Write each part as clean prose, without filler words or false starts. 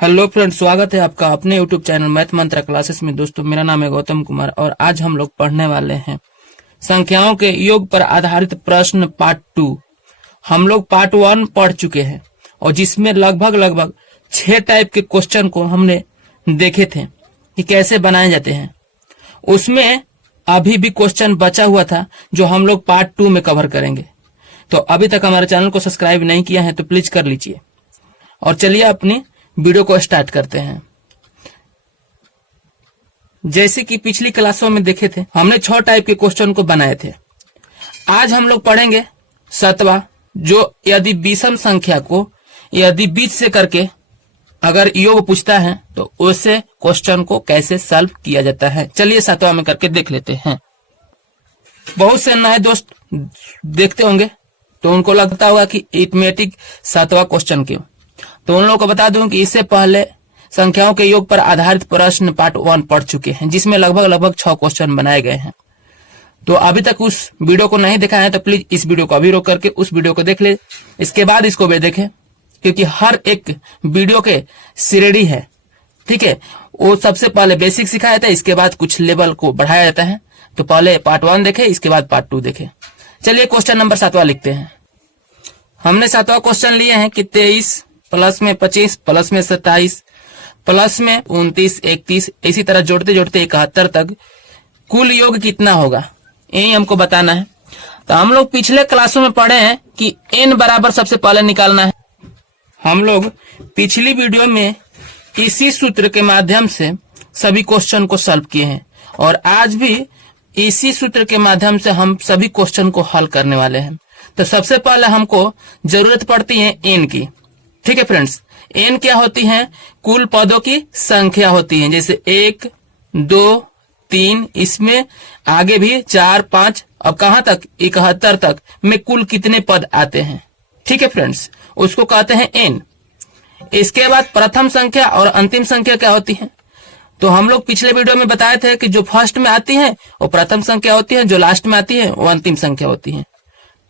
Hello friends, स्वागत है आपका अपने यूट्यूब चैनल मैथ मंत्र क्लासेस में। दोस्तों, मेरा नाम है गौतम कुमार और आज हम लोग पढ़ने वाले हैं संख्याओं के योग पर आधारित प्रश्न पार्ट 2। हम लोग पार्ट 1 पढ़ चुके हैं और जिसमें लगभग 6 टाइप के क्वेश्चन को हमने देखे थे कि कैसे बनाए जाते हैं। उसमें अभी भी क्वेश्चन बचा हुआ था जो हम लोग पार्ट 2 में कवर करेंगे। तो अभी तक हमारे चैनल को सब्सक्राइब नहीं किया है तो प्लीज कर लीजिए और चलिए अपनी वीडियो को स्टार्ट करते हैं। जैसे कि पिछली क्लासों में देखे थे, हमने 6 टाइप के क्वेश्चन को बनाए थे। आज हम लोग पढ़ेंगे 7वां, जो यदि विषम संख्या को यदि बीच से करके अगर योग पूछता है तो उससे क्वेश्चन को कैसे सॉल्व किया जाता है। चलिए 7वां में करके देख लेते हैं। बहुत से नए दोस्त देखते होंगे तो उनको लगता होगा कि अरिथमेटिक 7वां क्वेश्चन क्यों। तो उन लोगों को बता दूं कि इससे पहले संख्याओं के योग पर आधारित प्रश्न पार्ट 1 पढ़ चुके हैं, जिसमें लगभग 6 क्वेश्चन बनाए गए हैं। तो अभी तक उस वीडियो को नहीं देखा है तो प्लीज इस वीडियो को अभी रोक करके उस वीडियो को देख ले, इसके बाद इसको भी देखें, क्योंकि हर एक वीडियो के श्रेणी है। ठीक है, वो सबसे पहले बेसिक सिखाया जाता है, इसके बाद कुछ लेवल को बढ़ाया जाता है। तो पहले पार्ट 1 देखे, इसके बाद पार्ट 2 देखे। चलिए क्वेश्चन नंबर 7वां लिखते हैं। हमने 7वां क्वेश्चन लिए हैं कि 23 प्लस में 25 प्लस में 27 प्लस में 29 31 इसी तरह जोड़ते जोड़ते 71 तक कुल योग कितना होगा, यही हमको बताना है। तो हम लोग पिछले क्लासों में पढ़े हैं कि n बराबर सबसे पहले निकालना है। हम लोग पिछली वीडियो में इसी सूत्र के माध्यम से सभी क्वेश्चन को सॉल्व किए हैं और आज भी इसी सूत्र के माध्यम से हम सभी क्वेश्चन को हल करने वाले हैं। तो सबसे पहले हमको जरूरत पड़ती है n की। ठीक है फ्रेंड्स, n क्या होती है? कुल पदों की संख्या होती है। जैसे 1 2 3, इसमें आगे भी 4 5, अब कहां तक 71 तक में कुल कितने पद आते हैं। ठीक है फ्रेंड्स, उसको कहते हैं n। इसके बाद प्रथम संख्या और अंतिम संख्या क्या होती है? तो हम लोग पिछले वीडियो में बताए थे कि जो फर्स्ट में आती है वो प्रथम संख्या होती है, जो लास्ट में आती है वो अंतिम संख्या होती है।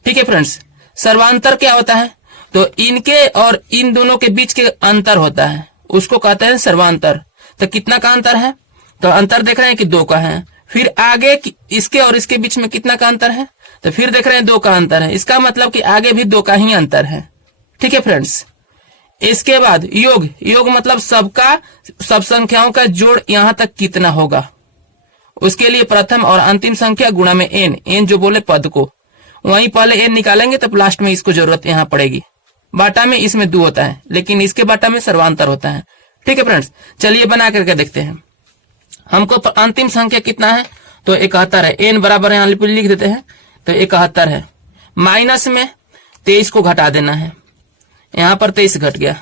ठीक है फ्रेंड्स, सर्वांतर क्या होता है? तो इनके और इन दोनों के बीच के अंतर होता है, उसको कहते हैं सर्वांतर। तो कितना का अंतर है? तो अंतर देख रहे हैं कि 2 का है। फिर आगे इसके और इसके बीच में कितना का अंतर है? तो फिर देख रहे हैं 2 का अंतर है। इसका मतलब कि आगे भी 2 का ही अंतर है। ठीक है फ्रेंड्स, इसके बाद योग मतलब सब संख्याओं का जोड़ यहां तक कितना होगा। उसके लिए प्रथम और अंतिम संख्या गुणा में n जो बोले पद को, वहीं पहले n निकालेंगे तब लास्ट में इसको जरूरत यहां पड़ेगी। बाटा में इसमें 2 होता है, लेकिन इसके बाटा में सर्वांतर होता है। ठीक है फ्रेंड्स, चलिए बना करके देखते हैं। हमको अंतिम संख्या कितना है? तो 71 है। n बराबर यहां लिख देते हैं, तो 71 है। माइनस में 23 को घटा देना है, यहां पर 23 घट गया।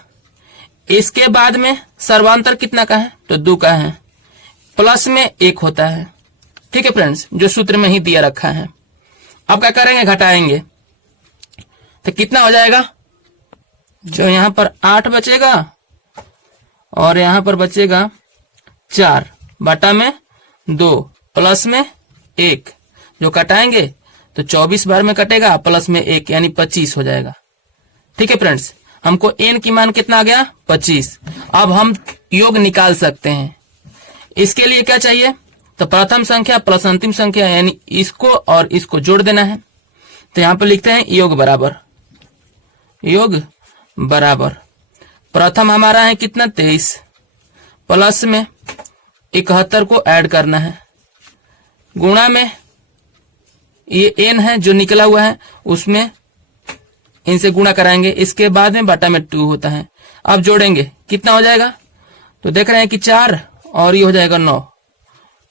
इसके बाद में सर्वांतर कितना का है? तो 2 का है। प्लस में 1 होता है। ठीक है फ्रेंड्स, जो सूत्र में ही दिया रखा है। अब क्या करेंगे? घटाएंगे तो कितना हो जाएगा? जो यहां पर 8 बचेगा और यहां पर बचेगा 4 बटा में 2 प्लस में 1, जो कटाएंगे तो 24 बार में कटेगा, प्लस में 1 यानी 25 हो जाएगा। ठीक है फ्रेंड्स, हमको n की मान कितना आ गया? 25। अब हम योग निकाल सकते हैं। इसके लिए क्या चाहिए? तो प्रथम संख्या प्लस अंतिम संख्या यानी इसको और इसको जोड़ देना है। तो यहां पर लिखते हैं योग बराबर प्रथम हमारा है कितना? 23 प्लस में 71 को ऐड करना है, गुणा में ये n है जो निकला हुआ है, उसमें इनसे गुणा कराएंगे। इसके बाद में बटा में 2 होता है। अब जोड़ेंगे कितना हो जाएगा? तो देख रहे हैं कि 4 और ये हो जाएगा 9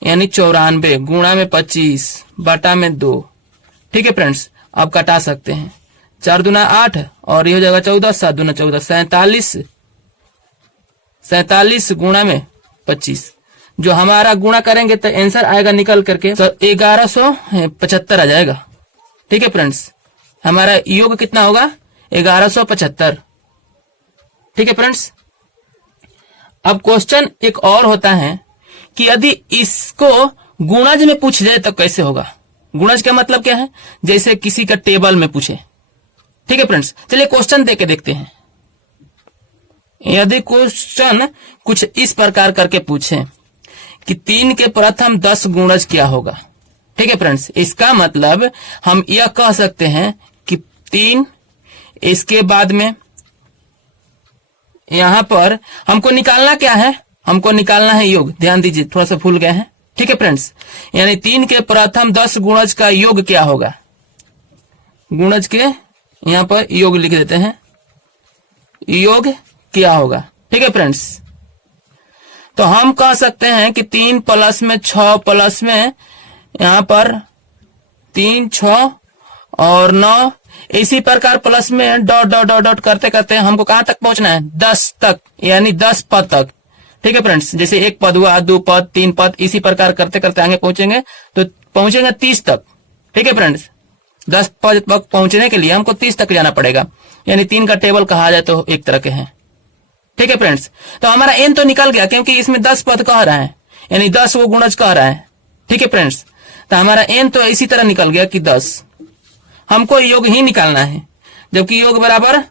यानी 94 गुणा में 25 बटा में 2। ठीक है फ्रेंड्स, अब कटा सकते हैं। 4 दूना 8 और ये हो जाएगा 14, 7 दूना 14, 47 गुणा में 25। जो हमारा गुणा करेंगे तो आंसर आएगा निकल करके 1175 आ जाएगा। ठीक है फ्रेंड्स, हमारा योग कितना होगा? 1175। ठीक है फ्रेंड्स, अब क्वेश्चन एक और होता है कि यदि इसको गुणज में पूछ जाए तो कैसे होगा। गुणज का मतलब क्या है? जैसे किसी का टेबल में पूछे। ठीक है फ्रेंड्स, चलिए क्वेश्चन देके देखते हैं। यदि क्वेश्चन कुछ इस प्रकार करके पूछे कि 3 के प्रथम 10 गुणज क्या होगा। ठीक है फ्रेंड्स, इसका मतलब हम यह कह सकते हैं कि 3, इसके बाद में यहां पर हमको निकालना क्या है, हमको निकालना है योग। ध्यान दीजिए, थोड़ा सा भूल गए हैं। ठीक है फ्रेंड्स, यानी 3 के प्रथम 10 गुणज का योग क्या होगा। गुणज के यहां पर योग लिख देते हैं, योग क्या होगा। ठीक है फ्रेंड्स, तो हम कह सकते हैं कि 3 प्लस में 6 प्लस में यहां पर 3, 6 और 9, इसी प्रकार प्लस में डॉट डॉट डॉट डॉट करते करते हमको कहां तक पहुंचना है, 10 तक, यानी 10 पद तक। ठीक है फ्रेंड्स, जैसे 1 पद हुआ, 2 पद, 3 पद, इसी प्रकार करते करते आगे पहुंचेंगे तो पहुंचेंगे 30 तक। ठीक है फ्रेंड्स, 10 पद तक पहुंचने के लिए हमको 30 तक जाना पड़ेगा, यानी 3 का टेबल कहा जाए तो एक तरह के हैं। ठीक है फ्रेंड्स, तो हमारा एन तो निकल गया क्योंकि इसमें 10 पद कह रहा है, यानी 10 वो गुणज कह रहा है। ठीक है फ्रेंड्स, तो हमारा एन तो इसी तरह निकल गया कि 10। हमको योग ही निकालना है, जबकि योग बराबर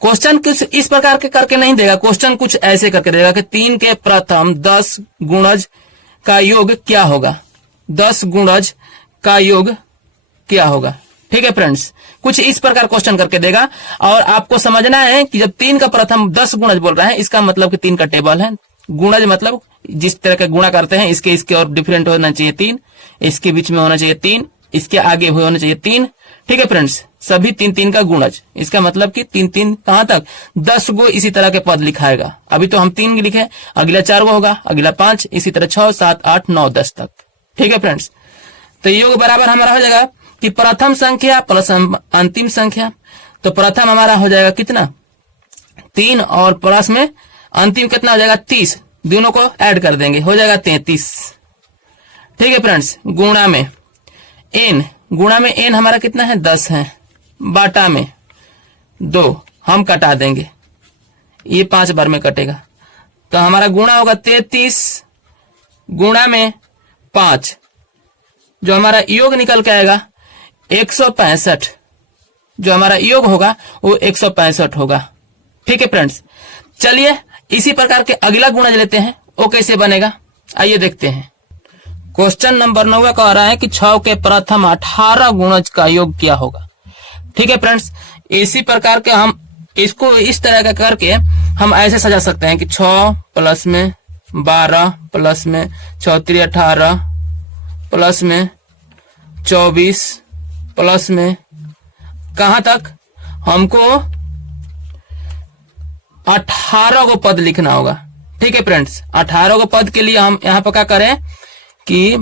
क्वेश्चन कुछ इस प्रकार के करके नहीं देगा, क्वेश्चन कुछ ऐसे करके देगा कि 3 के प्रथम 10 गुणज का योग क्या होगा, 10 गुणज का योग क्या होगा। ठीक है फ्रेंड्स, कुछ इस प्रकार क्वेश्चन करके देगा और आपको समझना है कि जब 3 का प्रथम 10 गुणज बोल रहा है, इसका मतलब कि 3 का टेबल है। गुणज मतलब जिस तरह का गुणा करते हैं, इसके इसके और डिफरेंट होना चाहिए 3, इसके बीच में होना चाहिए 3, इसके आगे हुए होना चाहिए 3। ठीक है फ्रेंड्स, सभी 3 का गुणज, इसका मतलब कि 3 कहां तक, 10 गो इसी तरह के पद लिखाएगा। अभी तो हम 3 लिखे, अगला 4 गो होगा, अगला 5, इसी तरह 6, 7, 8, 9, 10 तक। ठीक है फ्रेंड्स, तो योग बराबर हमारा हो जाएगा कि प्रथम संख्या प्लस अंतिम संख्या। तो प्रथम हमारा हो जाएगा कितना, 3, और प्लस में अंतिम कितना हो जाएगा, 30। दोनों को ऐड कर देंगे, हो जाएगा 33। ठीक है फ्रेंड्स, गुणा में एन, गुणा में एन हमारा कितना है, 10 है, बाटा में 2 हम कटा देंगे, ये 5 बार में कटेगा, तो हमारा गुणा होगा 33 गुणा में 5, जो हमारा योग निकल के आएगा 165। जो हमारा योग होगा वो 165 होगा। ठीक है फ्रेंड्स, चलिए इसी प्रकार के अगला गुणज लेते हैं, वो कैसे बनेगा आइए देखते हैं। क्वेश्चन नंबर 9 कह रहा है कि 6 के प्रथम 18 गुणज का योग क्या होगा। ठीक है फ्रेंड्स, इसी प्रकार के हम इसको इस तरह का करके हम ऐसे सजा सकते हैं कि 6 प्लस में 12 प्लस में 6 3 18 प्लस में 24 प्लस में कहां तक, हमको 18 को पद लिखना होगा। ठीक है फ्रेंड्स, 18 को पद के लिए हम यहां पर क्या करें कि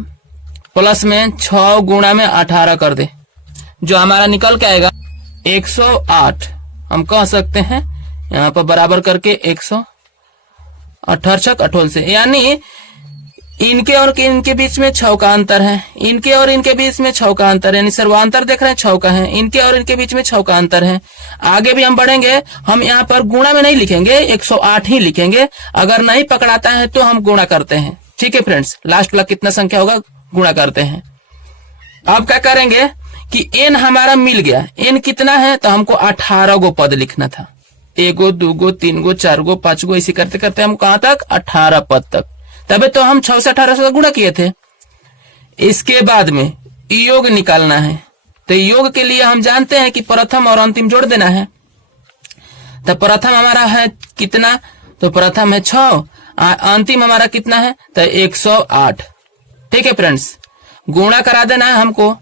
प्लस में 6 गुणा में 18 कर दे, जो हमारा निकल के आएगा 108। हम कह सकते हैं यहां पर बराबर करके 118 से, यानी इनके और इनके बीच में 6 का अंतर है, इनके और इनके बीच में 6 का अंतर है, यानी सर्वांतर देख रहे हैं 6 का है, इनके और इनके बीच में 6 का अंतर है। आगे भी हम बढ़ेंगे, हम यहाँ पर गुणा में नहीं लिखेंगे, 108 ही लिखेंगे। अगर नहीं पकड़ाता है तो हम गुणा करते हैं। ठीक है फ्रेंड्स, लास्ट वाला कितना संख्या होगा गुणा करते हैं। अब क्या करेंगे कि एन हमारा मिल गया, एन कितना है, तो हमको 18 गो पद लिखना था, 1 गो 2 गो 3 गो 4 गो 5 गो, इसी करते करते हम कहां तक, 18 पद तक। तबे तो हम 6 से 18 से गुणा किए थे। इसके बाद में योग निकालना है, तो योग के लिए हम जानते हैं कि प्रथम और अंतिम जोड़ देना है। तो प्रथम हमारा है कितना, तो प्रथम है 6, अंतिम हमारा कितना है, तो 108। ठीक है फ्रेंड्स, गुणा करा देना है हमको,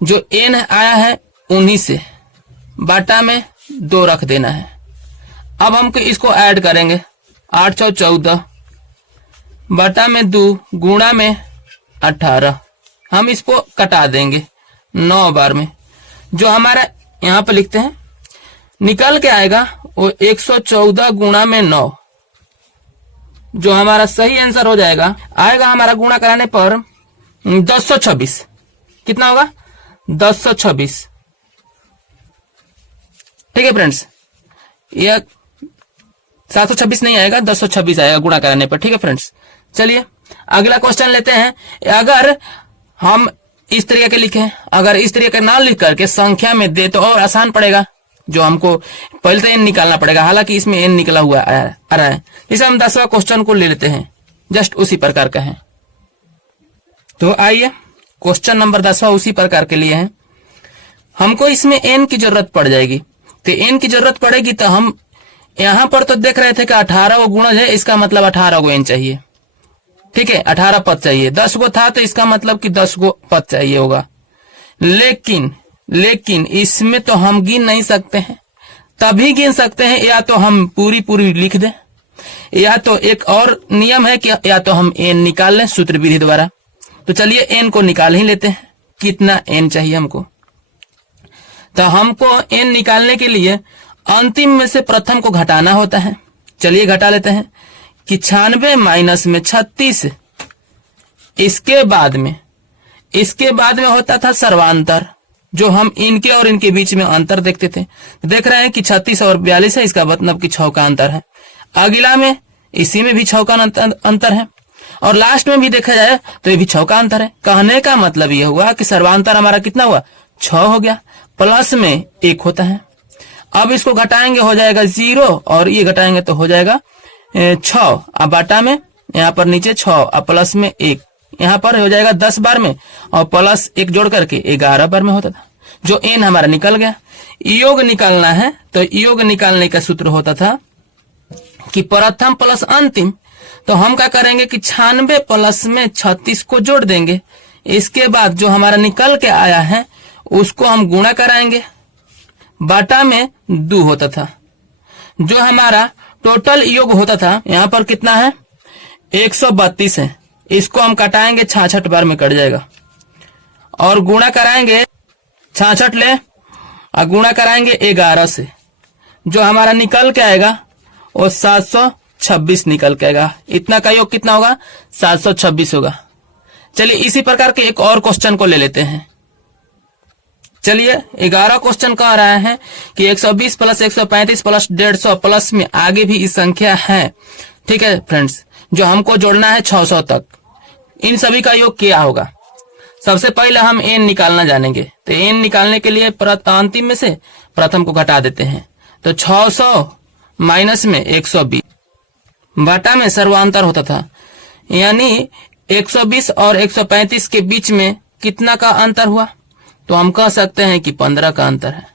जो एन आया है उन्हीं से, बाटा में 2 रख देना है। अब हमको इसको ऐड करेंगे, 8 6 14 बटा में 2 गुणा में 18, हम इसको कटा देंगे 9 बार में, जो हमारा यहाँ पर लिखते हैं निकल के आएगा वो 114 गुणा में 9, जो हमारा सही आंसर हो जाएगा, आएगा हमारा गुणा कराने पर 1026। कितना होगा, 1026। ठीक है फ्रेंड्स, यह 726 नहीं आएगा, 1026 आएगा गुणा कराने पर। ठीक है फ्रेंड्स, चलिए अगला क्वेश्चन लेते हैं। अगर हम इस तरीके के लिखें, अगर इस तरीके ना लिख करके संख्या में दे तो और आसान पड़ेगा। जो हमको पहले तो n निकालना पड़ेगा, हालांकि इसमें n निकला हुआ आ रहा है। इसे हम 10वां क्वेश्चन को ले लेते हैं, जस्ट उसी प्रकार का है। तो आइए क्वेश्चन नंबर 10वां उसी प्रकार के लिए है। हमको इसमें n की जरूरत पड़ जाएगी, तो n की जरूरत पड़ेगी तो हम यहां पर तो देख रहे थे कि 18 गो गुणज है, इसका मतलब 18 गो n चाहिए। ठीक है, 18 पद चाहिए। 10 गो था तो इसका मतलब कि 10 गो पद चाहिए होगा। लेकिन इसमें तो हम गिन नहीं सकते हैं। तभी गिन सकते हैं या तो हम पूरी लिख दें, या तो एक और नियम है कि या तो हम n निकाल लें सूत्र विधि द्वारा। तो चलिए n को निकाल ही लेते हैं। कितना n चाहिए हमको, तो हमको n निकालने के लिए अंतिम में से प्रथम को घटाना होता है। चलिए घटा लेते हैं कि 96 माइनस में 36, इसके बाद में होता था सर्वांतर, जो हम इनके और इनके बीच में अंतर देखते थे। देख रहे हैं कि 36 और 42 है, इसका मतलब कि 6 का अंतर है। अगला में इसी में भी 6 का अंतर है, और लास्ट में भी देखा जाए तो ये भी 6 का अंतर है। कहने का मतलब ये हुआ कि सर्वांतर हमारा कितना हुआ, 6 हो गया, प्लस में 1 होता है। अब इसको घटाएंगे हो जाएगा 0, और ये घटाएंगे तो हो जाएगा 6। अब बाटा में यहाँ पर नीचे 6 और प्लस में 1, यहाँ पर हो जाएगा 10 बार में, और प्लस 1 जोड़ करके 11 बार में होता था। जो n हमारा निकल गया। योग निकालना है तो योग निकालने का सूत्र होता था कि प्रथम प्लस अंतिम। तो हम क्या करेंगे कि 96 प्लस में 36 को जोड़ देंगे। इसके बाद जो हमारा निकल के आया है उसको हम गुणा कराएंगे, बाटा में 2 होता था। जो हमारा टोटल योग होता था यहाँ पर कितना है, 132 है। इसको हम कटाएंगे 66 बार में कट जाएगा, और गुणा कराएंगे 66 ले और गुणा कराएंगे 11 से। जो हमारा निकल के आएगा वो 726 निकल के आएगा। इतना का योग कितना होगा, 726 होगा। चलिए इसी प्रकार के एक और क्वेश्चन को ले लेते हैं। चलिए 11 क्वेश्चन कह रहा है कि 120 प्लस 135 प्लस 150 प्लस में आगे भी इस संख्या है। ठीक है फ्रेंड्स, जो हमको जोड़ना है 600 तक। इन सभी का योग क्या होगा। सबसे पहले हम n निकालना जानेंगे, तो n निकालने के लिए अंतिम में से प्रथम को घटा देते हैं। तो 600 माइनस में 120, बाटा में सर्वांतर होता था, यानी 120 और 135 के बीच में कितना का अंतर हुआ, तो हम कह सकते हैं कि 15 का अंतर है।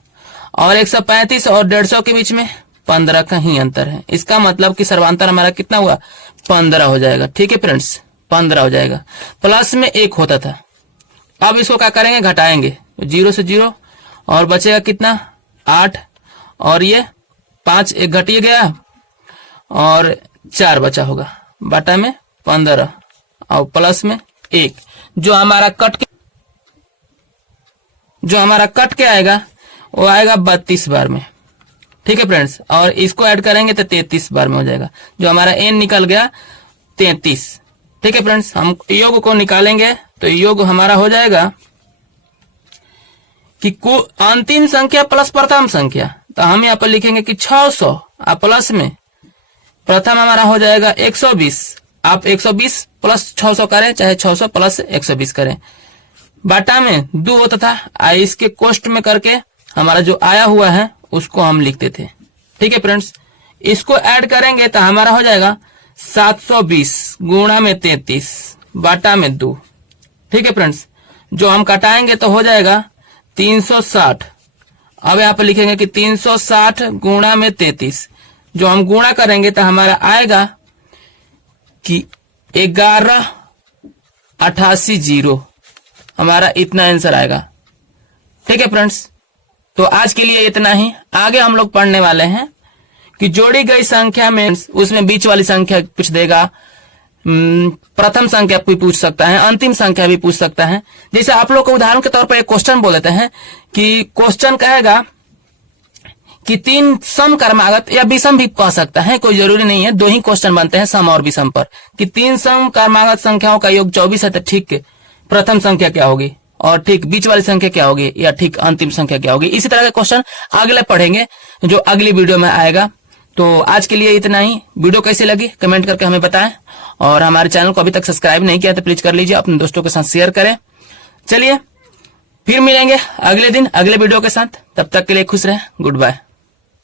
और 135 और 150 के बीच में 15 का ही अंतर है। इसका मतलब कि सर्वांतर हमारा कितना हुआ, 15 हो जाएगा। ठीक है फ्रेंड्स, 15 हो जाएगा। प्लस में 1 होता था। अब इसको क्या करेंगे, घटाएंगे 0 से 0, और बचेगा कितना 8, और ये 5 एक घटिए गया, और 4 बचा होगा। बाटा में 15 और प्लस में 1। जो हमारा कट के आएगा वो आएगा 32 बार में। ठीक है फ्रेंड्स, और इसको ऐड करेंगे तो 33 बार में हो जाएगा। जो हमारा n निकल गया 33। ठीक है फ्रेंड्स, हम योग को निकालेंगे तो योग हमारा हो जाएगा कि अंतिम संख्या प्लस प्रथम संख्या। तो हम यहाँ पर लिखेंगे कि 600 प्लस में प्रथम हमारा हो जाएगा 120। आप 120 प्लस 600 करें, चाहे 600 प्लस 120 करें। बाटा में 2 होता था, इसके कोष्ट में करके हमारा जो आया हुआ है उसको हम लिखते थे। ठीक है फ्रेंड्स, इसको ऐड करेंगे तो हमारा हो जाएगा 720 गुणा में 33 बाटा में 2। ठीक है फ्रेंड्स, जो हम कटाएंगे तो हो जाएगा 360। अब यहाँ पे लिखेंगे कि 360 गुणा में 33। जो हम गुणा करेंगे तो हमारा आएगा कि 1188 हमारा इतना आंसर आएगा। ठीक है फ्रेंड्स, तो आज के लिए इतना ही। आगे हम लोग पढ़ने वाले हैं कि जोड़ी गई संख्या में उसमें बीच वाली संख्या कुछ देगा, प्रथम संख्या भी पूछ सकता है, अंतिम संख्या भी पूछ सकता है। जैसे आप लोग को उदाहरण के तौर पर एक क्वेश्चन बोल देते हैं कि क्वेश्चन कहेगा कि 3 सम क्रमागत या विषम भी कह सकता है, कोई जरूरी नहीं है। 2 ही क्वेश्चन बनते हैं सम और विषम पर, कि 3 सम क्रमागत संख्याओं का योग 24 है, तो ठीक प्रथम संख्या क्या होगी, और ठीक बीच वाली संख्या क्या होगी, या ठीक अंतिम संख्या क्या होगी। इसी तरह के क्वेश्चन अगले पढ़ेंगे जो अगली वीडियो में आएगा। तो आज के लिए इतना ही। वीडियो कैसी लगी कमेंट करके हमें बताएं, और हमारे चैनल को अभी तक सब्सक्राइब नहीं किया तो प्लीज कर लीजिए, अपने दोस्तों के साथ शेयर करें। चलिए फिर मिलेंगे अगले दिन अगले वीडियो के साथ। तब तक के लिए खुश रहें। Good bye.